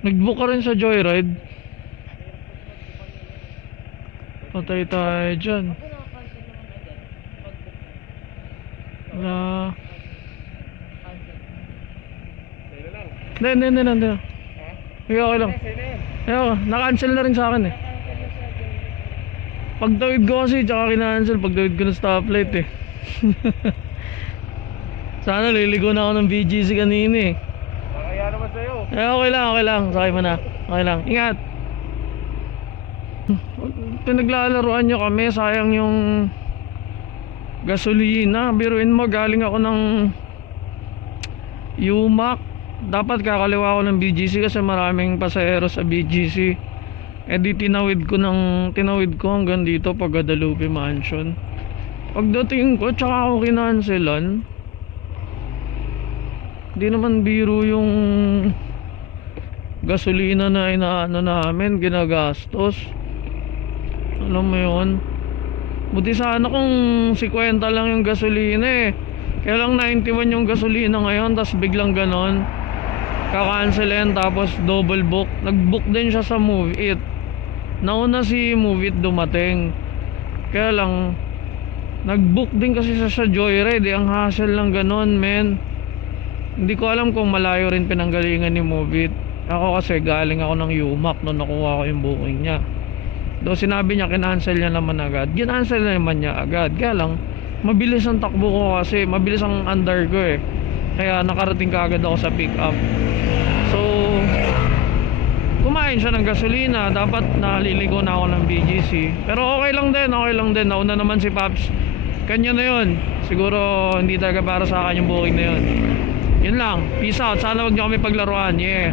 Nag-book ka rin sa Joyride? Patay tayo dyan. Na... Hindi. Okay, okay lang. Ayoko, na-cancel na rin sa akin eh. Pagtawid ko kasi, tsaka kina-cancel. Pagtawid ko ng stoplight eh. Sana liligo na ako ng BGC kanina eh. Kaya naman sa'yo. Okay lang. Sakay mo na. Okay lang. Ingat. Pinaglalaruan nyo kami. Sayang yung gasolina. Biruin mo, galing ako ng UMAC. Dapat kakaliwa ako ng BGC kasi maraming pasahero sa BGC. Eh di tinawid ko hanggang dito pa Guadalupe Mansion. Pagdating ko, tsaka ako kinanselan. Di naman biro yung gasolina na inaano namin, ginagastos. Alam mo yun? Buti sana kung 50 lang yung gasolina eh. Kaya lang 91 yung gasolina ngayon, tas biglang ganon kakancelin, tapos double book. Nag-book din siya sa Move It. Nauna si Move It dumating. Kaya lang nag-book din kasi sa Joyride eh. Ang hassle lang ganon, men. Hindi ko alam kung malayo rin pinanggalingan ni Move It. Ako kasi galing ako ng UMAC nung nakuha ko yung booking niya. Do sinabi niya kinancel niya naman agad. Ginancel naman niya agad. Kaya lang mabilis ang takbo ko kasi mabilis ang under ko eh. Kaya nakarating ka agad ako sa pick up. So kumain siya ng gasolina. Dapat naliligo na ako ng BGC. Pero okay lang din. Nauna naman si Paps. Kanya na yun. Siguro hindi talaga para sa akin yung booking na yun. Yun lang. Peace out. Sana wag niyo kami paglaruan. Yeah.